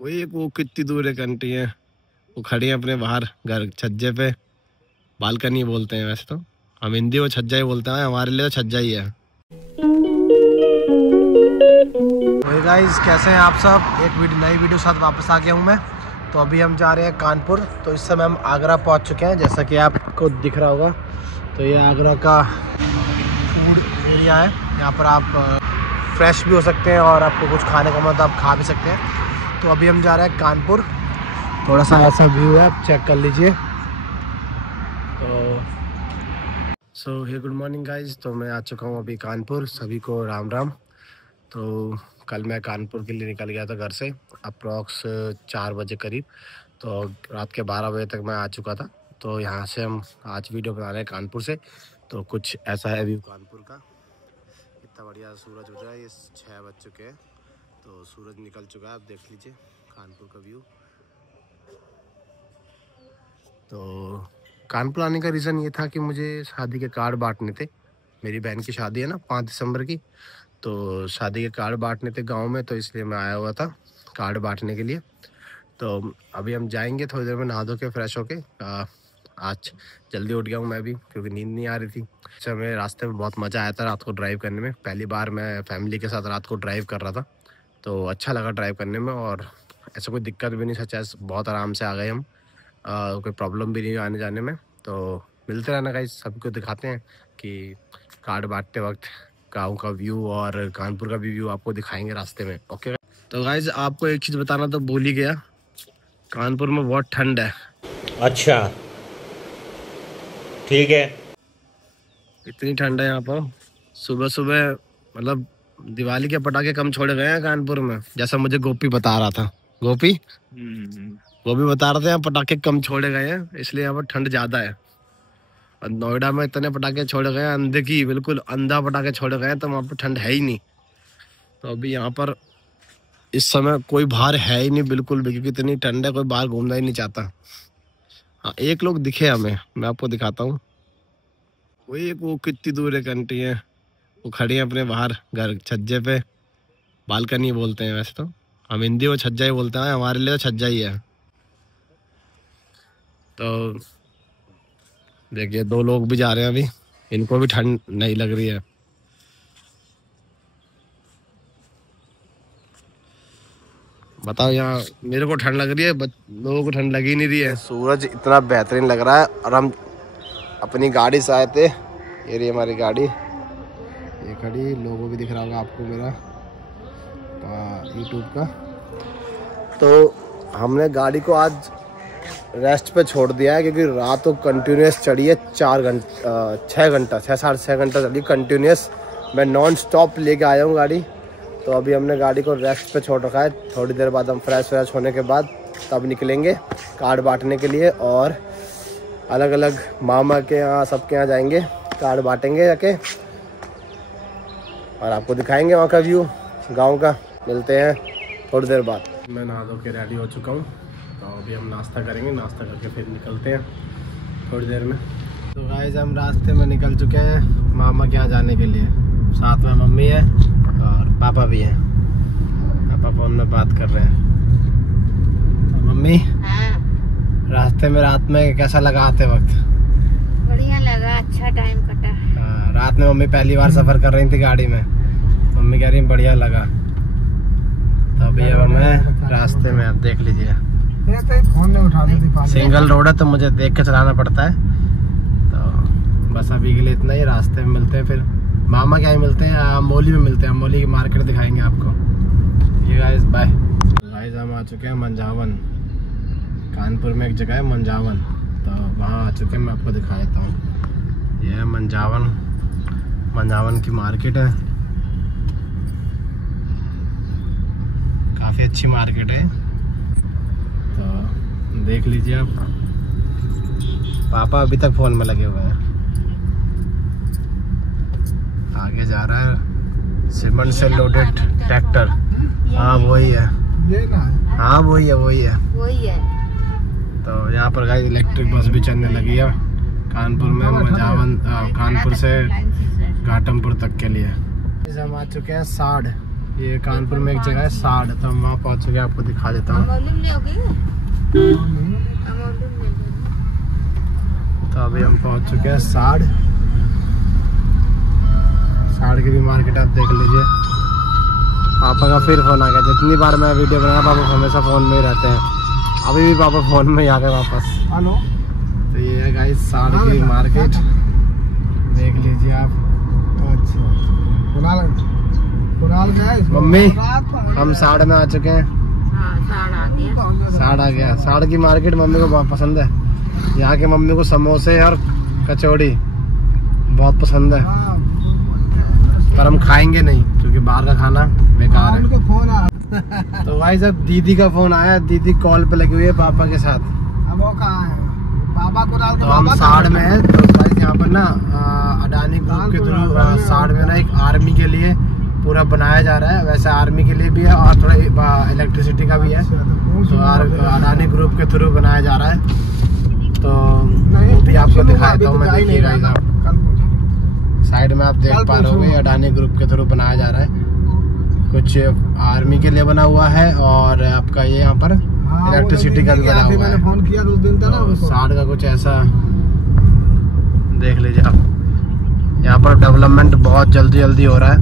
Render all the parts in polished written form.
वही वो कितनी दूर एक आंटी है, वो खड़ी है अपने बाहर घर छज्जे पे। बालकनी बोलते हैं वैसे तो, हम हिंदी में छज्जा ही बोलते हैं, हमारे लिए तो छज्जा ही है। तो गाइस कैसे हैं आप सब, एक नई वीडियो साथ वापस आ गया हूँ मैं। तो अभी हम जा रहे हैं कानपुर। तो इस समय हम आगरा पहुँच चुके हैं, जैसा कि आपको दिख रहा होगा। तो ये आगरा का फूड एरिया है, यहाँ पर आप फ्रेश भी हो सकते हैं और आपको कुछ खाने का मतलब आप खा भी सकते हैं। तो अभी हम जा रहे हैं कानपुर। थोड़ा सा ऐसा व्यू है, आप चेक कर लीजिए। तो हे गुड मॉर्निंग गाइज। तो मैं आ चुका हूँ अभी कानपुर। सभी को राम राम। तो कल मैं कानपुर के लिए निकल गया था घर से अप्रॉक्स 4 बजे करीब। तो रात के 12 बजे तक मैं आ चुका था। तो यहाँ से हम आज वीडियो बना रहे हैं कानपुर से। तो कुछ ऐसा है व्यू कानपुर का। इतना बढ़िया सूरज उठ रहा है, ये 6 बज चुके हैं तो सूरज निकल चुका है। आप देख लीजिए कानपुर का व्यू। तो कानपुर आने का रीज़न ये था कि मुझे शादी के कार्ड बांटने थे। मेरी बहन की शादी है ना 5 दिसंबर की, तो शादी के कार्ड बांटने थे गांव में, तो इसलिए मैं आया हुआ था कार्ड बांटने के लिए। तो अभी हम जाएंगे, थोड़ी देर में नहा धो के फ्रेश होके। आज जल्दी उठ गया हूँ मैं भी, क्योंकि नींद नहीं आ रही थी। अच्छा, मेरे रास्ते में बहुत मज़ा आया था रात को ड्राइव करने में। पहली बार मैं फैमिली के साथ रात को ड्राइव कर रहा था, तो अच्छा लगा ड्राइव करने में। और ऐसा कोई दिक्कत भी नहीं, सच है बहुत आराम से आ गए हम। कोई प्रॉब्लम भी नहीं आने जाने में। तो मिलते रहना गाइस, सबको दिखाते हैं कि कार्ड बांटते वक्त गाँव का व्यू और कानपुर का भी व्यू आपको दिखाएंगे रास्ते में। ओके। तो गाइस आपको एक चीज़ बताना तो भूल ही गया, कानपुर में बहुत ठंड है। अच्छा ठीक है। इतनी ठंड है यहाँ पर, सुबह सुबह मतलब दिवाली के पटाखे कम छोड़े गए हैं कानपुर में, जैसा मुझे गोपी बता रहा था। गोपी वो भी बता रहे थे यहाँ पटाखे कम छोड़े गए हैं, इसलिए यहाँ पर ठंड ज़्यादा है। और नोएडा में इतने पटाखे छोड़े गए हैं, अंधे की बिल्कुल अंधा पटाखे छोड़े गए हैं, तो वहाँ पर ठंड है ही नहीं। तो अभी यहाँ पर इस समय कोई बाहर है ही नहीं बिल्कुल भी, क्योंकि इतनी ठंड है, कोई बाहर घूमना ही नहीं चाहता। हाँ, एक लोग दिखे हमें, मैं आपको दिखाता हूँ। वही वो कितनी दूर एक आंटी है, वो खड़ी है अपने बाहर घर छज्जे पे। बालकनी बोलते हैं वैसे तो, हम हिंदी में छज्जा ही बोलते हैं, हमारे लिए तो छज्जा ही है। तो देखिए 2 लोग भी जा रहे हैं अभी, इनको भी ठंड नहीं लग रही है। बताओ, यहाँ मेरे को ठंड लग रही है, लोगों को ठंड लग ही नहीं रही है। सूरज इतना बेहतरीन लग रहा है। और हम अपनी गाड़ी से आए थे, ये रही हमारी गाड़ी, ये खड़ी। लोगो भी दिख रहा होगा आपको मेरा यूट्यूब का। तो हमने गाड़ी को आज रेस्ट पे छोड़ दिया है, क्योंकि रात को कंटिन्यूस चढ़ी है 6 घंटा 6-6.5 घंटा चली कंटिन्यूस। मैं नॉन स्टॉप लेके आया हूँ गाड़ी। तो अभी हमने गाड़ी को रेस्ट पे छोड़ रखा है। थोड़ी देर बाद हम फ्रेश होने के बाद तब निकलेंगे कार्ड बांटने के लिए, और अलग अलग मामा के यहाँ सबके यहाँ जाएंगे, कार्ड बांटेंगे जाके, और आपको दिखाएंगे वहाँ का व्यू गांव का। मिलते हैं थोड़ी देर बाद। मैं नहा धो के रेडी हो चुका हूँ, तो अभी हम नाश्ता करेंगे, नाश्ता करके फिर निकलते हैं थोड़ी देर में। तो गाइस हम रास्ते में निकल चुके हैं मामा के यहाँ जाने के लिए। साथ में मम्मी है और पापा भी हैं। पापा फोन में बात कर रहे हैं। तो मम्मी, रास्ते में रात में कैसा लगा आते वक्त? बढ़िया लगा, अच्छा टाइम कटा। रात में मम्मी पहली बार सफर कर रही थी गाड़ी में, मम्मी कह रही बढ़िया लगा। तो अभी अब मैं रास्ते में, आप देख लीजिए फोन नहीं उठा रही, सिंगल रोड है तो मुझे देख के चलाना पड़ता है। तो बस अभी के लिए इतना ही। रास्ते में मिलते हैं फिर, मामा क्या ही मिलते हैं, अमोली में मिलते हैं। अमोली की मार्केट दिखाएंगे आपको। ये गाइस बाय। गाइस हम आ चुके हैं मंझावन। कानपुर में एक जगह है मंझावन, तो वहाँ आ चुके हैं, मैं आपको दिखा देता हूँ। ये है मंझावन की मार्केट है, काफ़ी अच्छी मार्केट है। तो देख लीजिए आप। पापा अभी तक फ़ोन में लगे हुए हैं। आगे जा रहा है सीमेंट से लोडेड ट्रैक्टर। हाँ वही है, हाँ वही है। तो यहाँ पर गाइस इलेक्ट्रिक बस भी चलने लगी है कानपुर में, कानपुर से घाटमपुर तक के लिए। हम आ चुके हैं साढ़ ये कानपुर में एक जगह है साड़, तो हम वहाँ पहुँच चुके, आपको दिखा देता हूँ। तो अभी हम पहुँच चुके हैं साड़ की भी मार्केट आप देख लीजिए। पापा का फिर फोन आ गया। जितनी बार मैं वीडियो बनाया पापा हमेशा फ़ोन में ही रहते हैं, अभी भी पापा फ़ोन में ही आ गए वापस। हेलो, तो ये है गाइस साड़ की मार्केट, देख लीजिए आप। अच्छा, मम्मी हम साड़ में आ चुके हैं। साड़ आ गया। साड़ की मार्केट मम्मी को बहुत पसंद है। यहाँ के मम्मी को समोसे और कचौड़ी बहुत पसंद है, पर हम खाएंगे नहीं क्योंकि बाहर का खाना बेकार है। तो भाई साहब दीदी का फोन आया, दीदी कॉल पे लगी हुई है पापा के साथ। अब वो कहाँ है? पापा को तो हम साड़ में है। तो भाई यहाँ पर ना अडानी ग्रुप के थ्रू साड़ में ना एक आर्मी के लिए पूरा बनाया जा रहा है। वैसे आर्मी के लिए भी है और थोड़ा इलेक्ट्रिसिटी का भी है। तो अडानी ग्रुप के थ्रू बनाया जा रहा है, तो वो भी आपको दिखाता हूँ मैं। देखिएगा आप साइड में आप देख पा रहे हो, अडानी ग्रुप के थ्रू बनाया जा रहा है। कुछ आर्मी के लिए बना हुआ है और आपका ये यहाँ पर इलेक्ट्रिसिटी का भी बना हुआ है। फोन किया उस दिन तो साड़ का कुछ ऐसा देख लीजिए आप। यहाँ पर डेवलपमेंट बहुत जल्दी हो रहा है,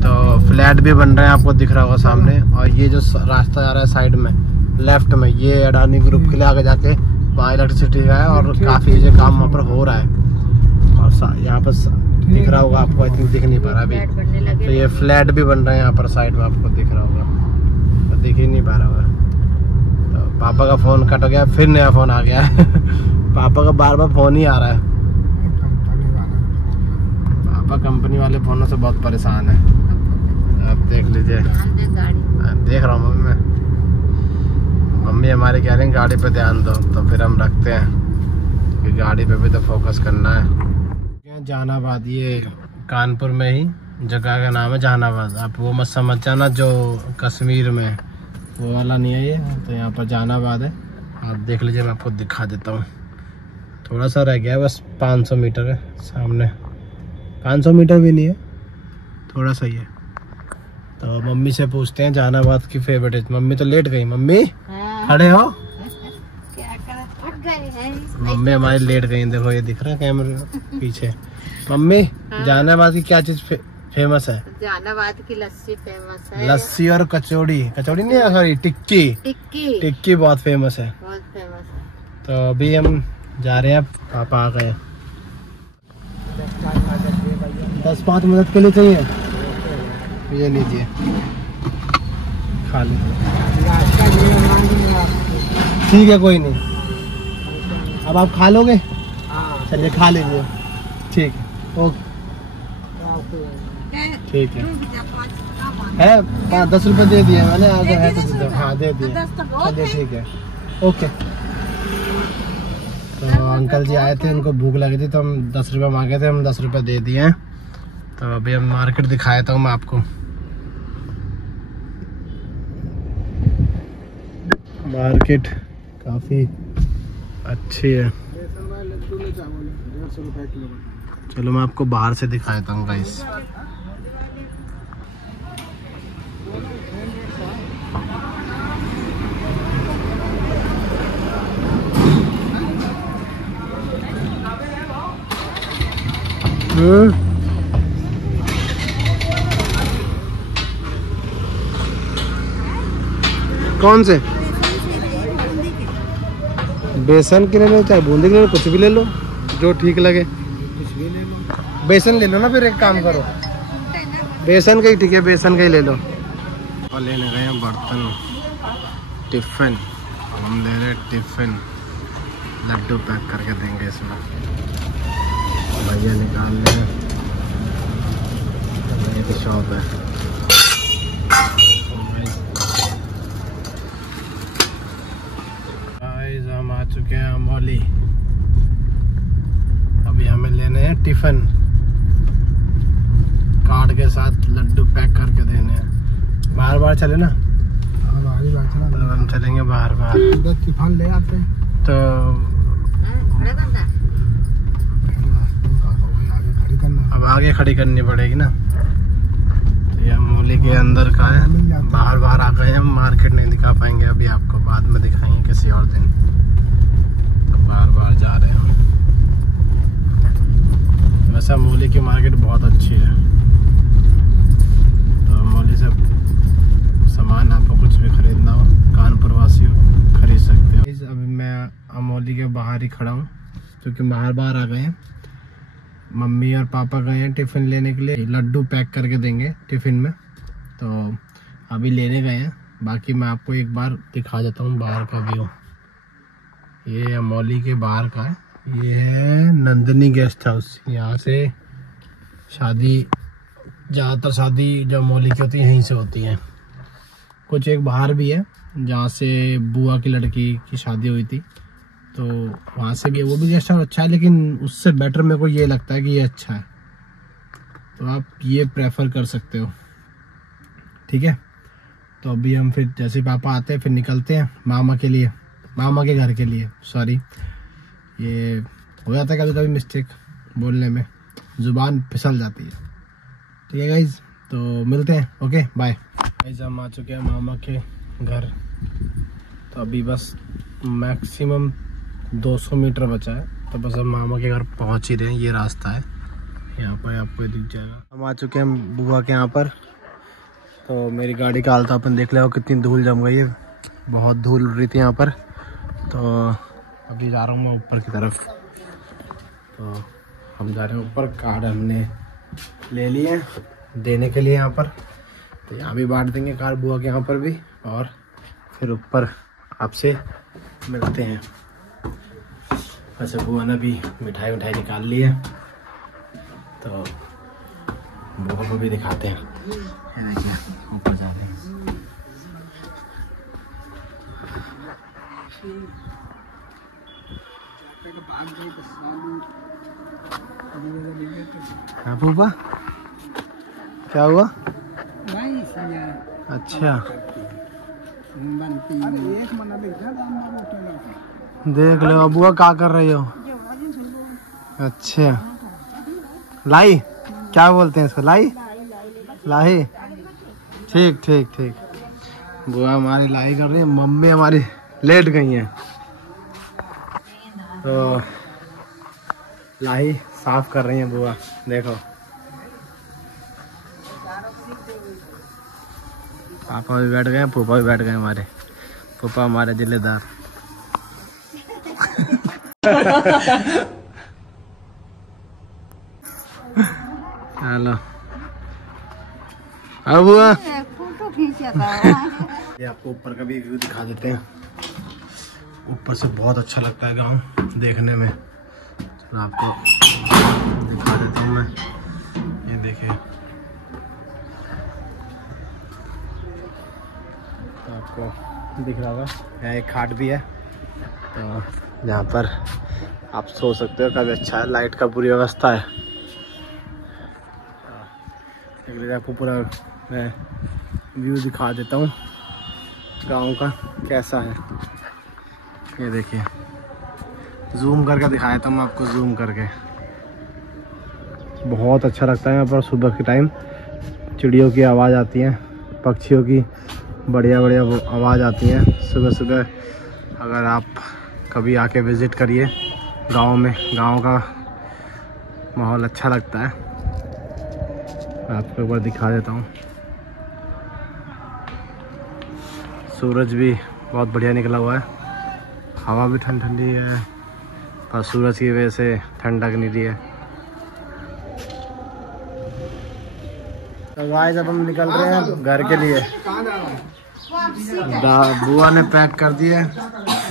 तो फ्लैट भी बन रहे हैं, आपको दिख रहा होगा सामने। और ये जो रास्ता जा रहा है साइड में लेफ्ट में, ये अडानी ग्रुप के लिए आगे जाके वहाँ इलेक्ट्रिसिटी का है और काफ़ी चीज़ें काम वहाँ पर हो रहा है। और यहाँ पर दिख रहा होगा आपको, इतनी दिख नहीं पा रहा अभी। तो ये फ्लैट भी बन रहे हैं यहाँ पर साइड में, आपको दिख रहा होगा, तो दिख ही नहीं पा रहा होगा। तो पापा का फ़ोन कट गया, फिर नया फ़ोन आ गया है। पापा का बार फोन ही आ रहा है। पापा कंपनी वाले फ़ोनों से बहुत परेशान है, आप देख लीजिए। देख रहा हूँ मम्मी हमारे कह रहे हैं गाड़ी पे ध्यान दो, तो फिर हम रखते हैं कि गाड़ी पे भी तो फोकस करना है। जहानाबाद, ये कानपुर में ही जगह का नाम है जहानाबाद। आप वो मत समझ जाना जो कश्मीर में, वो वाला नहीं है ये। तो यहाँ पर जहानाबाद है, आप देख लीजिए। मैं आपको दिखा देता हूँ, थोड़ा सा रह गया है, बस 500 मीटर है सामने। 500 मीटर भी नहीं है, थोड़ा सा ही है। तो मम्मी से पूछते हैं जहानाबाद की फेवरेट। मम्मी तो लेट गई। मम्मी खड़े हो? मम्मी हमारी लेट गई, देखो ये दिख रहा है कैमरे पीछे। मम्मी जहानाबाद की क्या चीज फेमस है? जहानाबाद की लस्सी फेमस है। लस्सी और कचौड़ी। कचौड़ी नहीं है, सॉरी टिक्की बहुत फेमस है। तो अभी हम जा रहे हैं, पापा आ गए। 10-5 मिनट के लिए चाहिए, ये लीजिए खा लीजिए। ठीक है कोई नहीं, अब आप खा लोगे? चलिए खा लीजिए, ठीक है, ओके ठीक है। 10 रुपए दे दिए मैंने, अगर है तो दे दो। हाँ दे दिए, चलिए ठीक है, ओके। तो अंकल जी आए थे, उनको भूख लगी थी, तो हम 10 रुपये मांगे थे, हम 10 रुपये दे दिए हैं। तो अभी हम मार्केट दिखाया था मैं आपको। मार्केट काफ़ी अच्छी है। चलो मैं आपको बाहर से दिखाता हूँ गाइस। कौन से? बेसन के ले लो चाहे बूंदी के ले लो, कुछ भी ले लो जो ठीक लगे। बेसन ले लो ना, फिर एक काम करो बेसन का ही ठीक है, बेसन का ही ले लो। और लेने गए हैं बर्तन, टिफ़िन। हम ले रहे टिफ़िन, लड्डू पैक करके देंगे इसमें। भैया निकाल रहे हैं, ये तो शॉप है। हम आ चुके हैं अमोली। अभी हमें लेने हैं टिफिन, कार्ड के साथ लड्डू पैक करके देने हैं। बाहर चले ना, तो हम चलेंगे बाहर। टिफिन ले आते हैं तो अब आगे खड़ी करनी पड़ेगी ना। तो ये अमोली के अंदर का है, बाहर आ गए हम, मार्केट नहीं दिखा पाएंगे अभी आपको, बाद में दिखाएंगे किसी और दिन। तो बार जा रहे हैं। वैसे अमोली की मार्केट बहुत अच्छी है, तो अमोली से सामान आपको कुछ भी खरीदना हो, कानपुर वासी हो, खरीद सकते हो। अभी मैं अमोली के बाहर ही खड़ा हूँ, क्योंकि बाहर आ गए हैं। मम्मी और पापा गए हैं टिफ़िन लेने के लिए, लड्डू पैक करके देंगे टिफ़िन में, तो अभी लेने गए हैं। बाकी मैं आपको एक बार दिखा देता हूँ बाहर का व्यू। ये अमोली के बाहर का है, ये है नंदिनी गेस्ट हाउस। यहाँ से शादी, ज़्यादातर शादी जो अमोली की होती है यहीं से होती हैं। कुछ एक बाहर भी है जहाँ से बुआ की लड़की की शादी हुई थी, तो वहाँ से भी, वो भी गेस्ट हाउस अच्छा है, लेकिन उससे बेटर मेरे को ये लगता है कि ये अच्छा है, तो आप ये प्रेफर कर सकते हो। ठीक है, तो अभी हम फिर जैसे पापा आते हैं फिर निकलते हैं मामा के लिए, मामा के घर के लिए। सॉरी, ये हो जाता है कभी कभी मिस्टेक बोलने में, ज़ुबान फिसल जाती है। ठीक है गाइज, तो मिलते हैं। Okay bye guys. हम आ चुके हैं मामा के घर, तो अभी बस मैक्सिमम 200 मीटर बचा है, तो बस हम मामा के घर पहुंच ही रहे हैं। ये रास्ता है, यहाँ पर आपको दिख जाएगा। हम आ चुके हैं बुआ के यहाँ पर। तो मेरी गाड़ी का हालत अपन देख लो, कितनी धूल जम गई है, बहुत धूल उड़ रही थी यहाँ पर। तो अभी जा रहा हूँ मैं ऊपर की तरफ। तो हम जा रहे हैं ऊपर, कार्ड हमने ले लिए देने के लिए यहाँ पर, तो यहाँ भी बांट देंगे कार्ड बुआ के यहाँ पर भी, और फिर ऊपर आपसे मिलते हैं। वैसे बुआ ने भी मिठाई निकाल ली है, तो बुआ को भी दिखाते हैं। ये देखिए ऊपर जा रहे हैं। हाँ बुआ, क्या हुआ? अच्छा, देख लो बुआ क्या कर रही हो। अच्छा, लाई क्या बोलते हैं इसको? लाई लाही। ठीक ठीक ठीक, बुआ हमारी लाई कर रही है, मम्मी हमारी लेट गई हैं, तो लाई साफ कर रही हैं बुआ। देखो पापा भी बैठ गए, फूफा भी बैठ गए, हमारे फूफा हमारे जिलेदार। हेलो बुआ, फोटो खींचा था। ये आपको ऊपर का भी व्यू दिखा देते हैं। ऊपर से बहुत अच्छा लगता है गांव देखने में, तो आपको दिखा देता हूँ मैं। ये देखिए, तो आपको दिख रहा होगा, यहाँ एक खाट भी है, तो जहाँ पर आप सो सकते हो। काफ़ी अच्छा है, लाइट का पूरी व्यवस्था है। आपको पूरा मैं व्यू दिखा देता हूँ गांव का कैसा है। ये देखिए, जूम करके दिखाया था मैं आपको, जूम करके। बहुत अच्छा लगता है यहाँ पर सुबह के टाइम, चिड़ियों की आवाज़ आती है, पक्षियों की बढ़िया बढ़िया आवाज़ आती है सुबह सुबह। अगर आप कभी आके विज़िट करिए गांव में, गांव का माहौल अच्छा लगता है। आपको एक बार दिखा देता हूँ, सूरज भी बहुत बढ़िया निकला हुआ है, हवा भी ठंडी ठंडी है, पर सूरज की वजह से ठंडक नहीं रही है। तो गाइस अब हम निकल रहे हैं घर के लिए। बुआ ने पैक कर दिए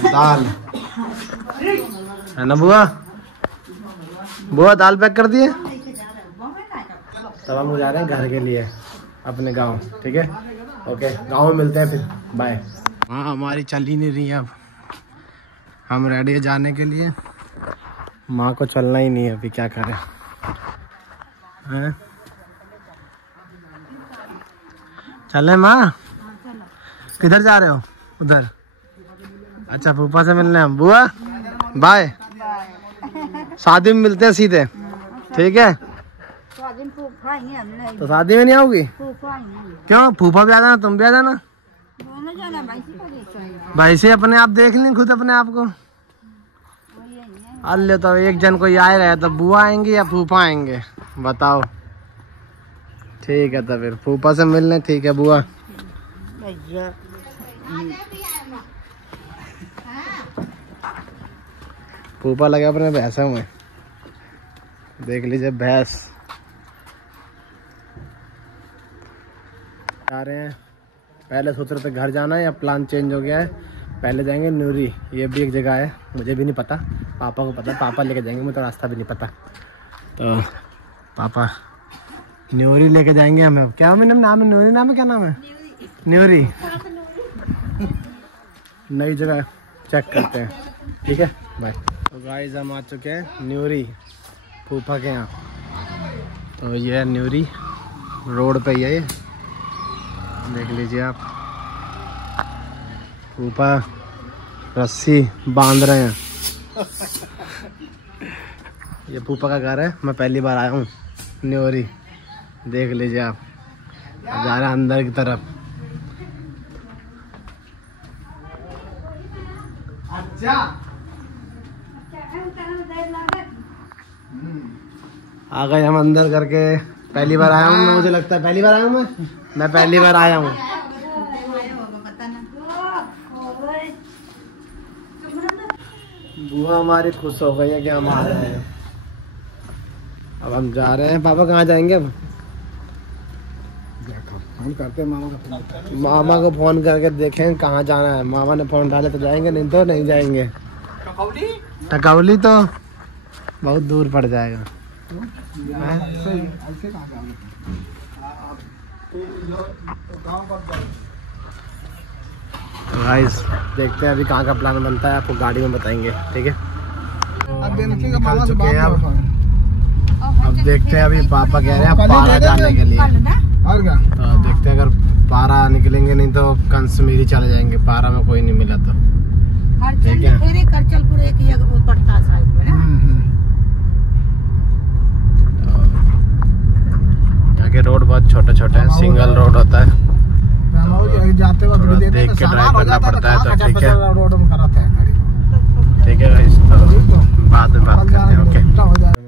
दाल, है ना बुआ? बुआ दाल पैक कर दिए। तब हम जा रहे हैं घर के लिए अपने गांव। ठीक है, ओके, गांव में मिलते हैं फिर, बाय। हाँ, हमारी चल ही नहीं रही है, अब हम रेडी है जाने के लिए। माँ को चलना ही नहीं है, अभी क्या करें हैं? चले माँ? किधर जा रहे हो? उधर। अच्छा, फूफा से मिलने हम। बुआ बाय, शादी में मिलते हैं सीधे। ठीक है, तो शादी में नहीं आओगी? क्यों? फूफा भी आ जाना, तुम भी आ जाना। भाई से अपने आप देख लें खुद अपने आप को। अल्ले तो एक जन कोई आएगा तो बुआ आएंगे या फूफा आएंगे बताओ। ठीक है तो फिर फूफा से मिलने। ठीक है बुआ। फूफा लगे अपने भैंसों में, देख लीजिए भैंस। जा रहे हैं, पहले सोच रहे थे घर जाना है या प्लान चेंज हो गया है। पहले जाएंगे न्यूरी, ये भी एक जगह है, मुझे भी नहीं पता, पापा को पता, पापा लेके जाएंगे, मुझे तो रास्ता भी नहीं पता। तो पापा न्यूरी लेके जाएंगे हमें। क्या मेरा नाम है? न्यूरी नाम है? क्या नाम है? न्यूरी। नई जगह चेक करते हैं। ठीक है बाय। तो गाइस हम आ चुके हैं न्यूरी फूफा के यहाँ। तो ये है न्यूरी, रोड पे ही है ये, देख लीजिए आप। फूफा रस्सी बांध रहे हैं। ये फूफा का घर है, मैं पहली बार आया हूँ न्यूरी, देख लीजिए आप। जा रहे हैं अंदर की तरफ। अच्छा आ गए हम अंदर करके। पहली बार आया हूँ, मुझे लगता है पहली बार आया हूँ मैं पहली बार आया हूँ। बुआ हमारी खुश हो गई है कि हम आ रहे हैं। अब हम जा रहे हैं। पापा कहाँ जाएंगे अब? हम करते हैं मामा को फोन करके देखें कहाँ जाना है। मामा ने फोन डाले तो जाएंगे, नहीं तो नहीं जाएंगे। टकौली तो बहुत दूर पड़ जाएगा। तो गाइस देखते हैं अभी कहाँ का प्लान बनता है, आपको गाड़ी में बताएंगे। ठीक है निकल चुके हैं अब देखते हैं। अभी पापा कह रहे हैं पारा जाने के लिए, तो देखते हैं अगर पारा निकलेंगे, नहीं तो कंसमीरी चले जाएंगे। पारा में कोई नहीं मिला तो ठीक है। यहाँ के रोड बहुत छोटे छोटे हैं, सिंगल रोड होता है, जाते वक्त देख के ड्राइव करना पड़ता है। तो ठीक है ठीक है गाइस, तो बाद में बात करते हैं। ओके हम आ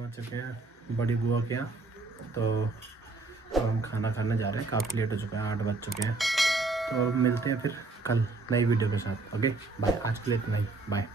चुके हैं बड़ी बुआ के यहाँ, तो हम खाना खाने जा रहे हैं। काफ़ी लेट हो चुका है, 8 बज चुके हैं। तो मिलते हैं फिर कल नई वीडियो के साथ। Okay bye. आज के लिए इतना ही, बाय।